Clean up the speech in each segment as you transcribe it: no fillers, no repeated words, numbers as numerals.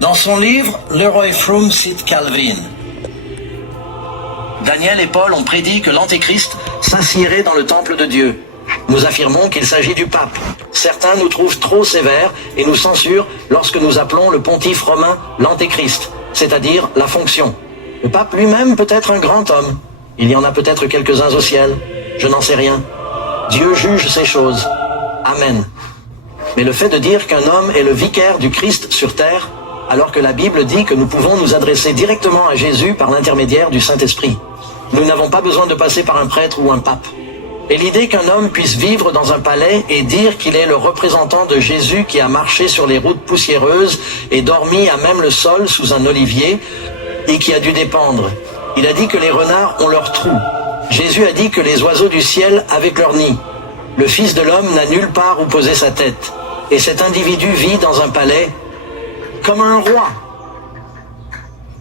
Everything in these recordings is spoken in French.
Dans son livre, Leroy Froom cite Calvin. Daniel et Paul ont prédit que l'Antéchrist s'assierait dans le temple de Dieu. Nous affirmons qu'il s'agit du pape. Certains nous trouvent trop sévères et nous censurent lorsque nous appelons le pontife romain l'Antéchrist, c'est-à-dire la fonction. Le pape lui-même peut être un grand homme. Il y en a peut-être quelques-uns au ciel. Je n'en sais rien. Dieu juge ces choses. Amen. Mais le fait de dire qu'un homme est le vicaire du Christ sur terre, alors que la Bible dit que nous pouvons nous adresser directement à Jésus par l'intermédiaire du Saint-Esprit. Nous n'avons pas besoin de passer par un prêtre ou un pape. Et l'idée qu'un homme puisse vivre dans un palais et dire qu'il est le représentant de Jésus qui a marché sur les routes poussiéreuses et dormi à même le sol sous un olivier et qui a dû dépendre. Il a dit que les renards ont leur trou. Jésus a dit que les oiseaux du ciel avaient leur nid. Le Fils de l'homme n'a nulle part où poser sa tête. Et cet individu vit dans un palais comme un roi.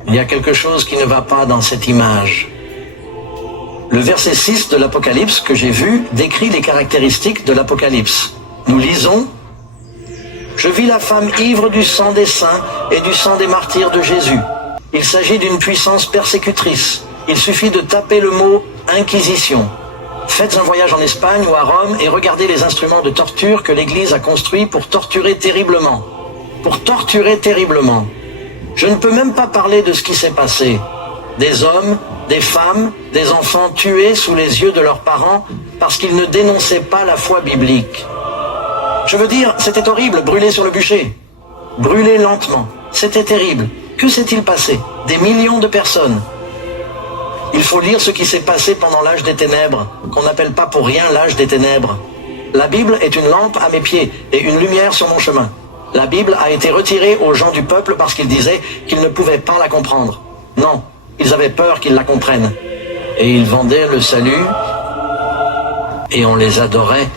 Il y a quelque chose qui ne va pas dans cette image. Le verset 6 de l'Apocalypse que j'ai vu décrit les caractéristiques de l'Apocalypse. Nous lisons « Je vis la femme ivre du sang des saints et du sang des martyrs de Jésus. Il s'agit d'une puissance persécutrice. Il suffit de taper le mot « Inquisition ». Faites un voyage en Espagne ou à Rome et regardez les instruments de torture que l'Église a construits pour torturer terriblement. Pour torturer terriblement. Je ne peux même pas parler de ce qui s'est passé. Des hommes, des femmes, des enfants tués sous les yeux de leurs parents parce qu'ils ne dénonçaient pas la foi biblique. Je veux dire, c'était horrible, brûler sur le bûcher. Brûler lentement. C'était terrible. Que s'est-il passé? Des millions de personnes. Il faut lire ce qui s'est passé pendant l'âge des ténèbres, qu'on n'appelle pas pour rien l'âge des ténèbres. La Bible est une lampe à mes pieds et une lumière sur mon chemin. La Bible a été retirée aux gens du peuple parce qu'ils disaient qu'ils ne pouvaient pas la comprendre. Non, ils avaient peur qu'ils la comprennent. Et ils vendaient le salut, et on les adorait.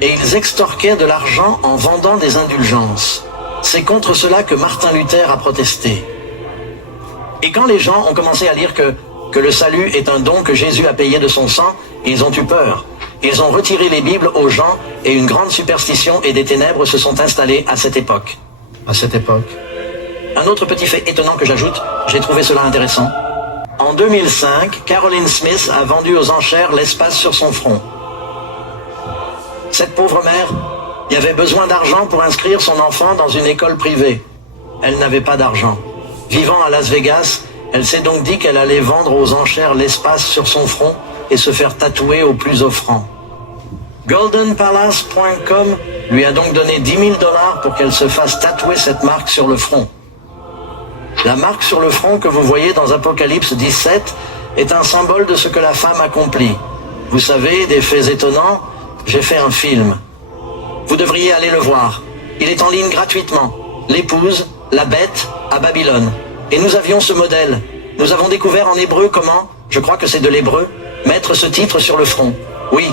Et ils extorquaient de l'argent en vendant des indulgences. C'est contre cela que Martin Luther a protesté. Et quand les gens ont commencé à lire que le salut est un don que Jésus a payé de son sang, ils ont eu peur. Ils ont retiré les Bibles aux gens et une grande superstition et des ténèbres se sont installées à cette époque. À cette époque. Un autre petit fait étonnant que j'ajoute, j'ai trouvé cela intéressant. En 2005, Caroline Smith a vendu aux enchères l'espace sur son front. Cette pauvre mère, il avait besoin d'argent pour inscrire son enfant dans une école privée. Elle n'avait pas d'argent. Vivant à Las Vegas, elle s'est donc dit qu'elle allait vendre aux enchères l'espace sur son front et se faire tatouer au plus offrant. GoldenPalace.com lui a donc donné 10 000 $ pour qu'elle se fasse tatouer cette marque sur le front. La marque sur le front que vous voyez dans Apocalypse 17 est un symbole de ce que la femme accomplit. Vous savez, des faits étonnants, j'ai fait un film. Vous devriez aller le voir. Il est en ligne gratuitement. L'épouse, la bête, à Babylone. Et nous avions ce modèle. Nous avons découvert en hébreu comment, je crois que c'est de l'hébreu, mettre ce titre sur le front. Oui,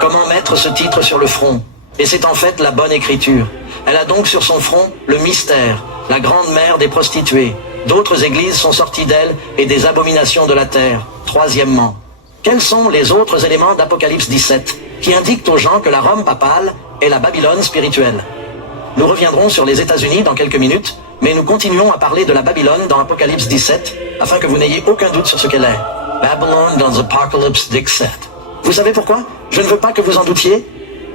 comment mettre ce titre sur le front. Et c'est en fait la bonne écriture. Elle a donc sur son front le mystère, la grande mère des prostituées. D'autres églises sont sorties d'elle et des abominations de la terre. Troisièmement, quels sont les autres éléments d'Apocalypse 17 qui indiquent aux gens que la Rome papale est la Babylone spirituelle? Nous reviendrons sur les États-Unis dans quelques minutes, mais nous continuons à parler de la Babylone dans Apocalypse 17, afin que vous n'ayez aucun doute sur ce qu'elle est. Babylon dans Apocalypse 17. Vous savez pourquoi? Je ne veux pas que vous en doutiez.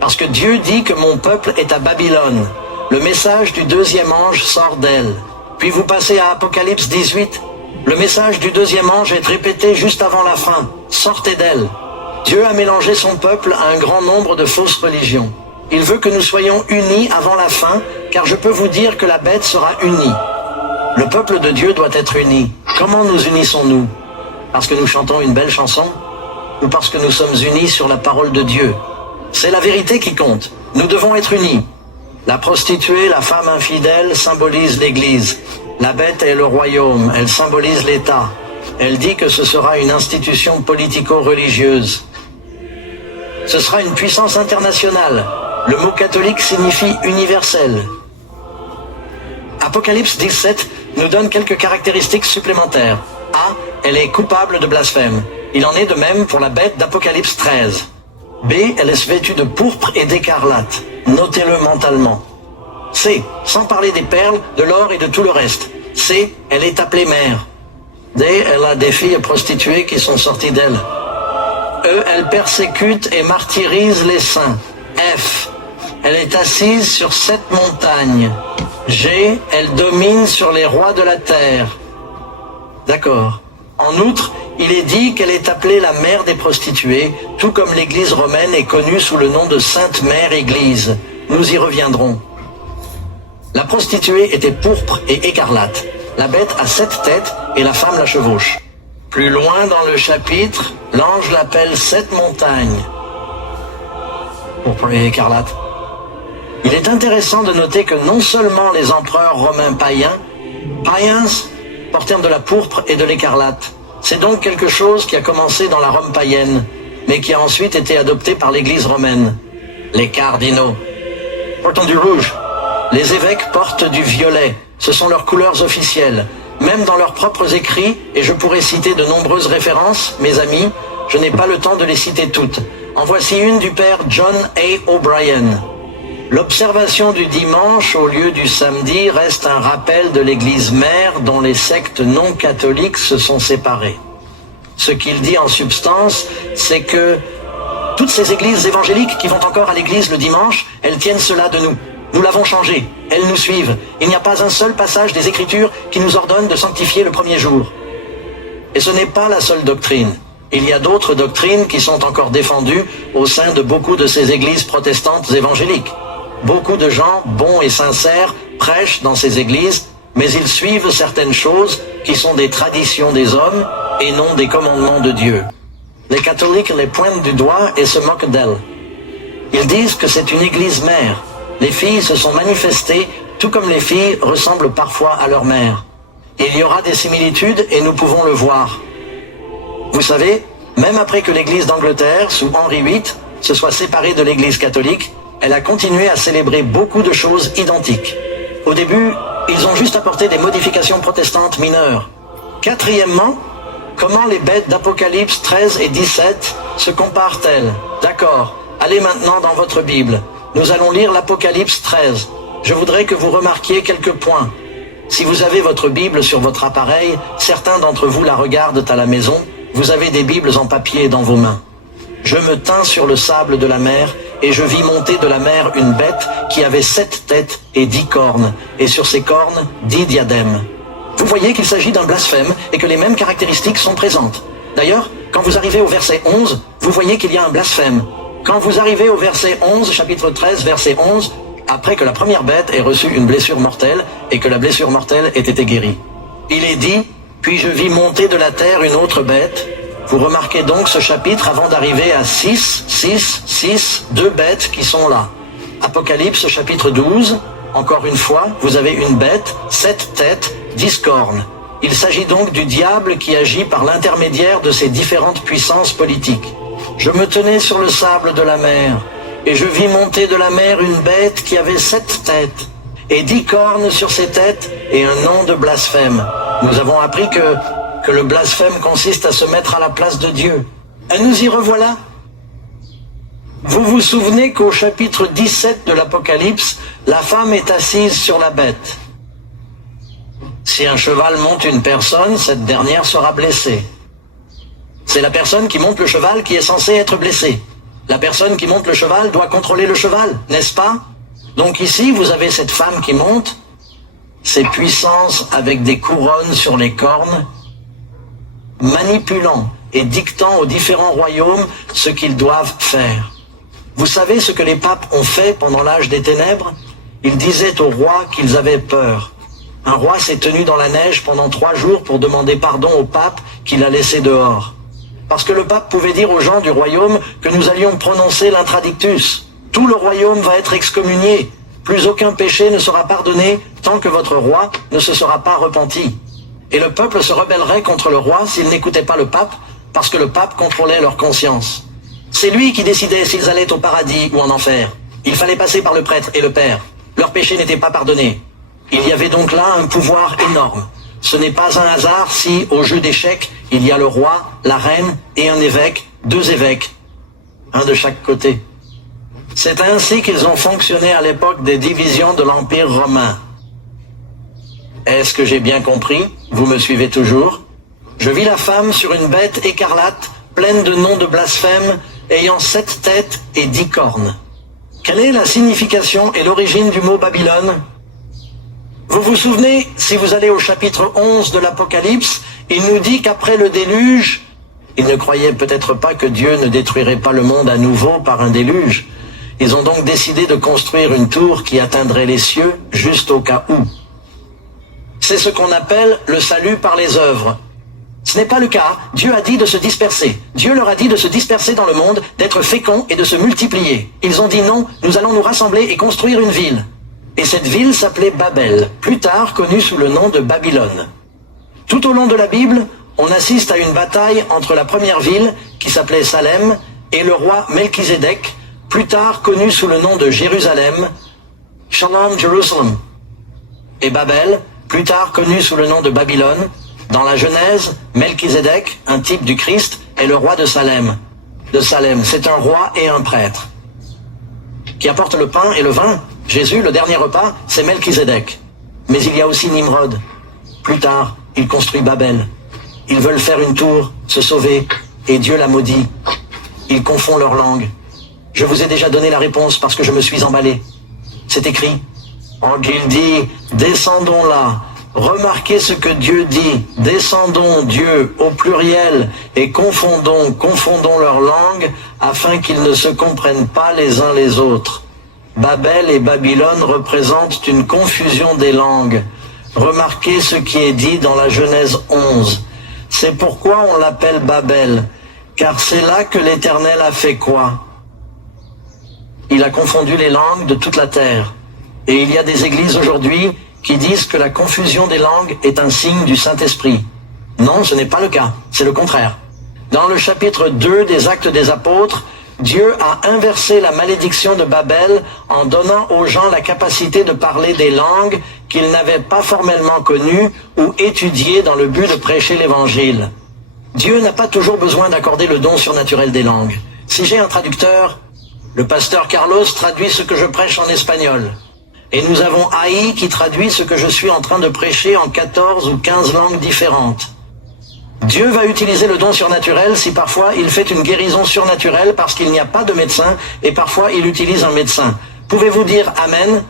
Parce que Dieu dit que mon peuple est à Babylone. Le message du deuxième ange sort d'elle. Puis vous passez à Apocalypse 18. Le message du deuxième ange est répété juste avant la fin. Sortez d'elle. Dieu a mélangé son peuple à un grand nombre de fausses religions. Il veut que nous soyons unis avant la fin, car je peux vous dire que la bête sera unie. Le peuple de Dieu doit être uni. Comment nous unissons-nous? Parce que nous chantons une belle chanson? Ou parce que nous sommes unis sur la parole de Dieu? C'est la vérité qui compte. Nous devons être unis. La prostituée, la femme infidèle, symbolise l'Église. La bête est le royaume, elle symbolise l'État. Elle dit que ce sera une institution politico-religieuse. Ce sera une puissance internationale. Le mot catholique signifie universel. Apocalypse 17 nous donne quelques caractéristiques supplémentaires. A. Elle est coupable de blasphème. Il en est de même pour la bête d'Apocalypse 13. B. Elle est vêtue de pourpre et d'écarlate. Notez-le mentalement. C. Sans parler des perles, de l'or et de tout le reste. C. Elle est appelée mère. D. Elle a des filles prostituées qui sont sorties d'elle. E. Elle persécute et martyrise les saints. F. Elle est assise sur 7 montagnes. G. Elle domine sur les rois de la terre. D'accord. En outre, il est dit qu'elle est appelée la mère des prostituées, tout comme l'Église romaine est connue sous le nom de Sainte Mère Église. Nous y reviendrons. La prostituée était pourpre et écarlate. La bête a 7 têtes et la femme la chevauche. Plus loin dans le chapitre, l'ange l'appelle 7 montagnes. Pourpre et écarlate. Il est intéressant de noter que non seulement les empereurs romains païens portèrent de la pourpre et de l'écarlate. C'est donc quelque chose qui a commencé dans la Rome païenne, mais qui a ensuite été adopté par l'Église romaine. Les cardinaux portent du rouge. Les évêques portent du violet. Ce sont leurs couleurs officielles. Même dans leurs propres écrits, et je pourrais citer de nombreuses références, mes amis, je n'ai pas le temps de les citer toutes. En voici une du père John A. O'Brien. L'observation du dimanche au lieu du samedi reste un rappel de l'Église mère dont les sectes non catholiques se sont séparées. Ce qu'il dit en substance, c'est que toutes ces églises évangéliques qui vont encore à l'église le dimanche, elles tiennent cela de nous. Nous l'avons changé, elles nous suivent. Il n'y a pas un seul passage des Écritures qui nous ordonne de sanctifier le premier jour. Et ce n'est pas la seule doctrine. Il y a d'autres doctrines qui sont encore défendues au sein de beaucoup de ces églises protestantes évangéliques. Beaucoup de gens, bons et sincères, prêchent dans ces églises, mais ils suivent certaines choses qui sont des traditions des hommes et non des commandements de Dieu. Les catholiques les pointent du doigt et se moquent d'elles. Ils disent que c'est une église mère. Les filles se sont manifestées, tout comme les filles ressemblent parfois à leur mère. Il y aura des similitudes et nous pouvons le voir. Vous savez, même après que l'église d'Angleterre, sous Henri VIII, se soit séparée de l'église catholique, elle a continué à célébrer beaucoup de choses identiques. Au début, ils ont juste apporté des modifications protestantes mineures. Quatrièmement, comment les bêtes d'Apocalypse 13 et 17 se comparent-elles? D'accord, allez maintenant dans votre Bible. Nous allons lire l'Apocalypse 13. Je voudrais que vous remarquiez quelques points. Si vous avez votre Bible sur votre appareil, certains d'entre vous la regardent à la maison, vous avez des Bibles en papier dans vos mains. Je me tins sur le sable de la mer, et je vis monter de la mer une bête qui avait 7 têtes et 10 cornes, et sur ces cornes 10 diadèmes. Vous voyez qu'il s'agit d'un blasphème et que les mêmes caractéristiques sont présentes. D'ailleurs, quand vous arrivez au verset 11, vous voyez qu'il y a un blasphème. Quand vous arrivez au verset 11, chapitre 13, verset 11, après que la première bête ait reçu une blessure mortelle et que la blessure mortelle ait été guérie. Il est dit, puis je vis monter de la terre une autre bête. Vous remarquez donc ce chapitre avant d'arriver à 6, 2 bêtes qui sont là. Apocalypse chapitre 12, encore une fois, vous avez une bête, 7 têtes, 10 cornes. Il s'agit donc du diable qui agit par l'intermédiaire de ces différentes puissances politiques. Je me tenais sur le sable de la mer, et je vis monter de la mer une bête qui avait 7 têtes, et 10 cornes sur ses têtes, et un nom de blasphème. Nous avons appris que le blasphème consiste à se mettre à la place de Dieu. Et nous y revoilà. Vous vous souvenez qu'au chapitre 17 de l'Apocalypse, la femme est assise sur la bête. Si un cheval monte une personne, cette dernière sera blessée. C'est la personne qui monte le cheval qui est censée être blessée. La personne qui monte le cheval doit contrôler le cheval, n'est-ce pas? Donc ici, vous avez cette femme qui monte, ses puissances avec des couronnes sur les cornes, manipulant et dictant aux différents royaumes ce qu'ils doivent faire. Vous savez ce que les papes ont fait pendant l'âge des ténèbres? Ils disaient aux rois qu'ils avaient peur. Un roi s'est tenu dans la neige pendant 3 jours pour demander pardon au pape qui l'a laissé dehors. Parce que le pape pouvait dire aux gens du royaume que nous allions prononcer l'intradictus. Tout le royaume va être excommunié. Plus aucun péché ne sera pardonné tant que votre roi ne se sera pas repenti. Et le peuple se rebellerait contre le roi s'il n'écoutait pas le pape, parce que le pape contrôlait leur conscience. C'est lui qui décidait s'ils allaient au paradis ou en enfer. Il fallait passer par le prêtre et le père. Leur péché n'était pas pardonné. Il y avait donc là un pouvoir énorme. Ce n'est pas un hasard si, au jeu d'échecs, il y a le roi, la reine et un évêque, 2 évêques, un de chaque côté. C'est ainsi qu'ils ont fonctionné à l'époque des divisions de l'Empire romain. Est-ce que j'ai bien compris? Vous me suivez toujours? Je vis la femme sur une bête écarlate, pleine de noms de blasphème, ayant 7 têtes et 10 cornes. Quelle est la signification et l'origine du mot Babylone? Vous vous souvenez, si vous allez au chapitre 11 de l'Apocalypse, il nous dit qu'après le déluge, ils ne croyaient peut-être pas que Dieu ne détruirait pas le monde à nouveau par un déluge. Ils ont donc décidé de construire une tour qui atteindrait les cieux, juste au cas où. C'est ce qu'on appelle le salut par les œuvres. Ce n'est pas le cas. Dieu a dit de se disperser. Dieu leur a dit de se disperser dans le monde, d'être féconds et de se multiplier. Ils ont dit non, nous allons nous rassembler et construire une ville. Et cette ville s'appelait Babel, plus tard connue sous le nom de Babylone. Tout au long de la Bible, on assiste à une bataille entre la première ville, qui s'appelait Salem, et le roi Melchizedek, plus tard connu sous le nom de Jérusalem, Shalom Jerusalem, et Babel, plus tard connu sous le nom de Babylone. Dans la Genèse, Melchizedek, un type du Christ, est le roi de Salem. De Salem, c'est un roi et un prêtre qui apporte le pain et le vin. Jésus, le dernier repas, c'est Melchizedek. Mais il y a aussi Nimrod. Plus tard, il construit Babel. Ils veulent faire une tour, se sauver, et Dieu l'a maudit. Ils confondent leur langue. Je vous ai déjà donné la réponse parce que je me suis emballé. C'est écrit. Quand il dit, descendons là, remarquez ce que Dieu dit, descendons Dieu au pluriel et confondons leur langue afin qu'ils ne se comprennent pas les uns les autres. Babel et Babylone représentent une confusion des langues. Remarquez ce qui est dit dans la Genèse 11. C'est pourquoi on l'appelle Babel, car c'est là que l'Éternel a fait quoi? Il a confondu les langues de toute la terre. Et il y a des églises aujourd'hui qui disent que la confusion des langues est un signe du Saint-Esprit. Non, ce n'est pas le cas, c'est le contraire. Dans le chapitre 2 des Actes des Apôtres, Dieu a inversé la malédiction de Babel en donnant aux gens la capacité de parler des langues qu'ils n'avaient pas formellement connues ou étudiées dans le but de prêcher l'Évangile. Dieu n'a pas toujours besoin d'accorder le don surnaturel des langues. Si j'ai un traducteur, le pasteur Carlos traduit ce que je prêche en espagnol. Et nous avons AI qui traduit ce que je suis en train de prêcher en 14 ou 15 langues différentes. Dieu va utiliser le don surnaturel si parfois il fait une guérison surnaturelle parce qu'il n'y a pas de médecin et parfois il utilise un médecin. Pouvez-vous dire Amen?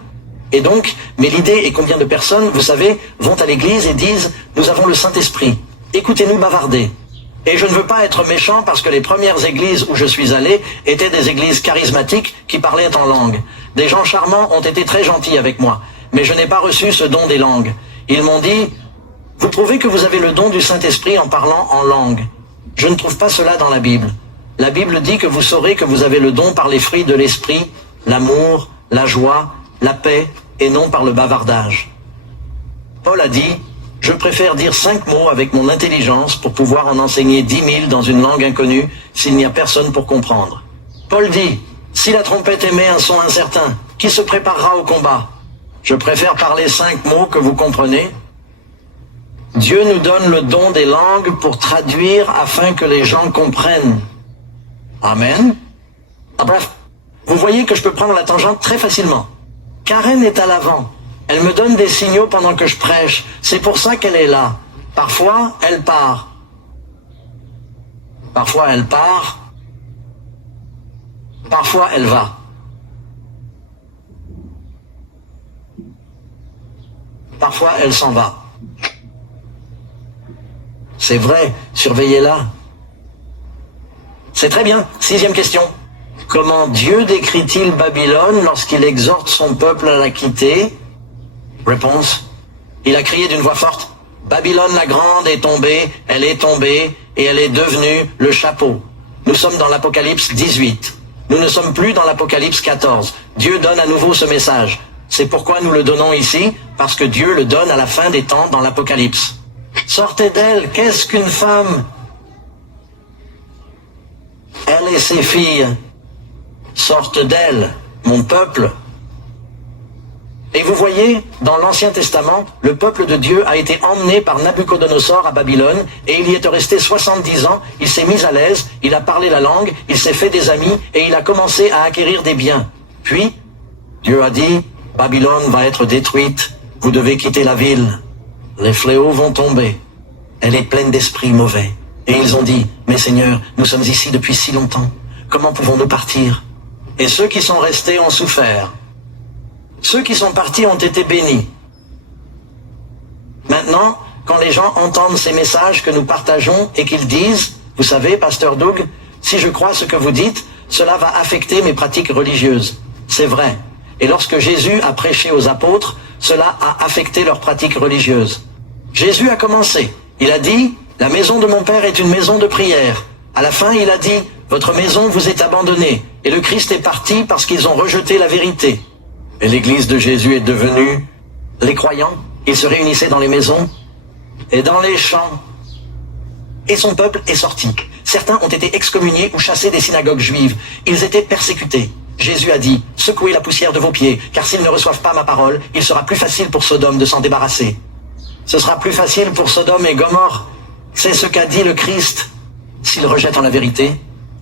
Et donc, mais l'idée est combien de personnes, vous savez, vont à l'église et disent « Nous avons le Saint-Esprit, écoutez-nous bavarder ». Et je ne veux pas être méchant parce que les premières églises où je suis allé étaient des églises charismatiques qui parlaient en langue. Des gens charmants ont été très gentils avec moi, mais je n'ai pas reçu ce don des langues. Ils m'ont dit « Vous prouvez que vous avez le don du Saint-Esprit en parlant en langue. » Je ne trouve pas cela dans la Bible. La Bible dit que vous saurez que vous avez le don par les fruits de l'Esprit, l'amour, la joie, la paix, et non par le bavardage. Paul a dit « Je préfère dire 5 mots avec mon intelligence pour pouvoir en enseigner 10 000 dans une langue inconnue s'il n'y a personne pour comprendre. » Paul dit « Si la trompette émet un son incertain, qui se préparera au combat? Je préfère parler 5 mots que vous comprenez. » Dieu nous donne le don des langues pour traduire afin que les gens comprennent. Amen. Ah bref, vous voyez que je peux prendre la tangente très facilement. Karen est à l'avant. Elle me donne des signaux pendant que je prêche. C'est pour ça qu'elle est là. Parfois, elle part. Parfois, elle part. Parfois, elle va. Parfois, elle s'en va. C'est vrai, surveillez-la. C'est très bien. 6e question. Comment Dieu décrit-il Babylone lorsqu'il exhorte son peuple à la quitter? Réponse. Il a crié d'une voix forte. Babylone la grande est tombée et elle est devenue le chapeau. Nous sommes dans l'Apocalypse 18. Nous ne sommes plus dans l'Apocalypse 14. Dieu donne à nouveau ce message. C'est pourquoi nous le donnons ici, parce que Dieu le donne à la fin des temps dans l'Apocalypse. Sortez d'elle, qu'est-ce qu'une femme? Elle et ses filles sortent d'elle, mon peuple. Et vous voyez, dans l'Ancien Testament, le peuple de Dieu a été emmené par Nabuchodonosor à Babylone, et il y est resté 70 ans, il s'est mis à l'aise, il a parlé la langue, il s'est fait des amis, et il a commencé à acquérir des biens. Puis, Dieu a dit, Babylone va être détruite, vous devez quitter la ville. Les fléaux vont tomber. Elle est pleine d'esprits mauvais. Et ils ont dit, mais Seigneur, nous sommes ici depuis si longtemps. Comment pouvons-nous partir? Et ceux qui sont restés ont souffert. Ceux qui sont partis ont été bénis. Maintenant, quand les gens entendent ces messages que nous partageons et qu'ils disent, vous savez, Pasteur Doug, si je crois ce que vous dites, cela va affecter mes pratiques religieuses. C'est vrai. Et lorsque Jésus a prêché aux apôtres, cela a affecté leurs pratiques religieuses. Jésus a commencé. Il a dit, la maison de mon Père est une maison de prière. À la fin, il a dit, votre maison vous est abandonnée. Et le Christ est parti parce qu'ils ont rejeté la vérité. Et l'église de Jésus est devenue les croyants. Ils se réunissaient dans les maisons et dans les champs. Et son peuple est sorti. Certains ont été excommuniés ou chassés des synagogues juives. Ils étaient persécutés. Jésus a dit, secouez la poussière de vos pieds, car s'ils ne reçoivent pas ma parole, il sera plus facile pour Sodome de s'en débarrasser. Ce sera plus facile pour Sodome et Gomorrhe. C'est ce qu'a dit le Christ. S'ils rejettent en la vérité,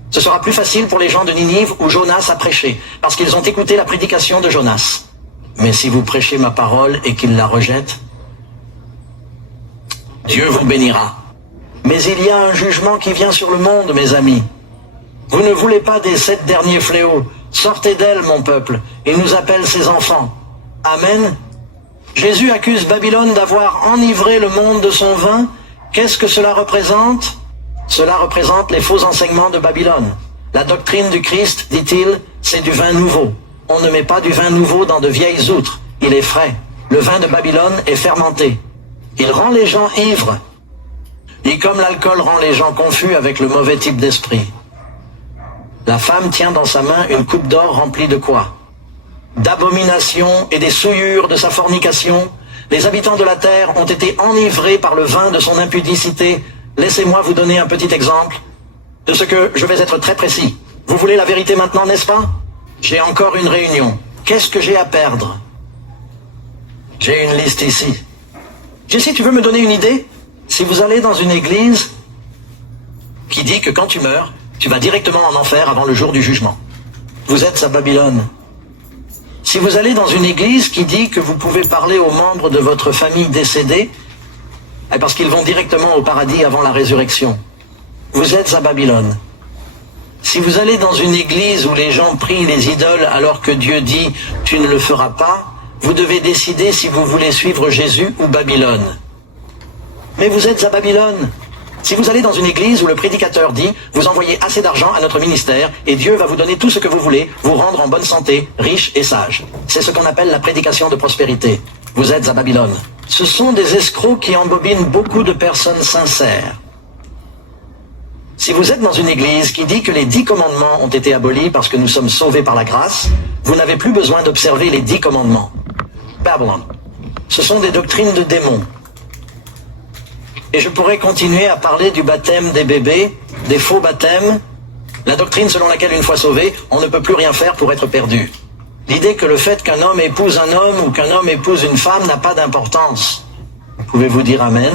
ce sera plus facile pour les gens de Ninive où Jonas a prêché, parce qu'ils ont écouté la prédication de Jonas. Mais si vous prêchez ma parole et qu'ils la rejettent, Dieu vous bénira. Mais il y a un jugement qui vient sur le monde, mes amis. Vous ne voulez pas des 7 derniers fléaux. Sortez d'elle, mon peuple. Il nous appelle ses enfants. Amen. Jésus accuse Babylone d'avoir enivré le monde de son vin. Qu'est-ce que cela représente? Cela représente les faux enseignements de Babylone. La doctrine du Christ, dit-il, c'est du vin nouveau. On ne met pas du vin nouveau dans de vieilles outres. Il est frais. Le vin de Babylone est fermenté. Il rend les gens ivres. Et comme l'alcool rend les gens confus avec le mauvais type d'esprit. La femme tient dans sa main une coupe d'or remplie de quoi? D'abominations et des souillures de sa fornication. Les habitants de la terre ont été enivrés par le vin de son impudicité. Laissez-moi vous donner un petit exemple de ce que je vais être très précis. Vous voulez la vérité maintenant, n'est-ce pas? J'ai encore une réunion. Qu'est-ce que j'ai à perdre? J'ai une liste ici. Jessie, tu veux me donner une idée? Si vous allez dans une église qui dit que quand tu meurs, tu vas directement en enfer avant le jour du jugement. Vous êtes à Babylone. Si vous allez dans une église qui dit que vous pouvez parler aux membres de votre famille décédée, parce qu'ils vont directement au paradis avant la résurrection, vous êtes à Babylone. Si vous allez dans une église où les gens prient les idoles alors que Dieu dit « tu ne le feras pas », vous devez décider si vous voulez suivre Jésus ou Babylone. Mais vous êtes à Babylone. Si vous allez dans une église où le prédicateur dit « vous envoyez assez d'argent à notre ministère et Dieu va vous donner tout ce que vous voulez, vous rendre en bonne santé, riche et sage ». C'est ce qu'on appelle la prédication de prospérité. Vous êtes à Babylone. Ce sont des escrocs qui embobinent beaucoup de personnes sincères. Si vous êtes dans une église qui dit que les 10 commandements ont été abolis parce que nous sommes sauvés par la grâce, vous n'avez plus besoin d'observer les 10 commandements. Babylone. Ce sont des doctrines de démons. Et je pourrais continuer à parler du baptême des bébés, des faux baptêmes, la doctrine selon laquelle une fois sauvé, on ne peut plus rien faire pour être perdu. L'idée que le fait qu'un homme épouse un homme ou qu'un homme épouse une femme n'a pas d'importance. Pouvez-vous dire Amen?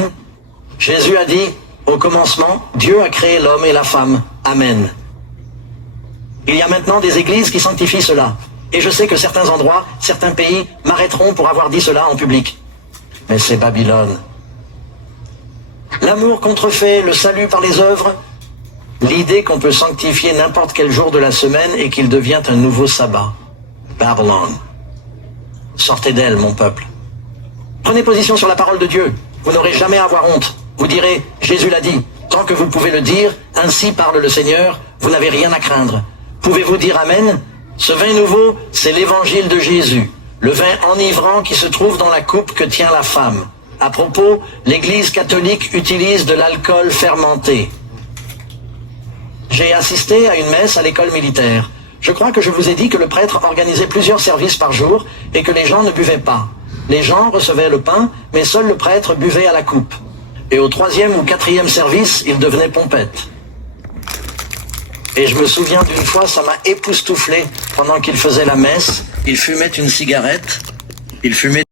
Jésus a dit, au commencement, Dieu a créé l'homme et la femme. Amen. Il y a maintenant des églises qui sanctifient cela. Et je sais que certains endroits, certains pays m'arrêteront pour avoir dit cela en public. Mais c'est Babylone. L'amour contrefait, le salut par les œuvres, l'idée qu'on peut sanctifier n'importe quel jour de la semaine et qu'il devient un nouveau sabbat. Babylone. Sortez d'elle, mon peuple. Prenez position sur la parole de Dieu. Vous n'aurez jamais à avoir honte. Vous direz, Jésus l'a dit, tant que vous pouvez le dire, ainsi parle le Seigneur, vous n'avez rien à craindre. Pouvez-vous dire Amen? Ce vin nouveau, c'est l'évangile de Jésus, le vin enivrant qui se trouve dans la coupe que tient la femme. À propos, l'Église catholique utilise de l'alcool fermenté. J'ai assisté à une messe à l'école militaire. Je crois que je vous ai dit que le prêtre organisait plusieurs services par jour et que les gens ne buvaient pas. Les gens recevaient le pain, mais seul le prêtre buvait à la coupe. Et au 3e ou 4e service, il devenait pompette. Et je me souviens d'une fois, ça m'a époustouflé. Pendant qu'il faisait la messe, il fumait une cigarette, il fumait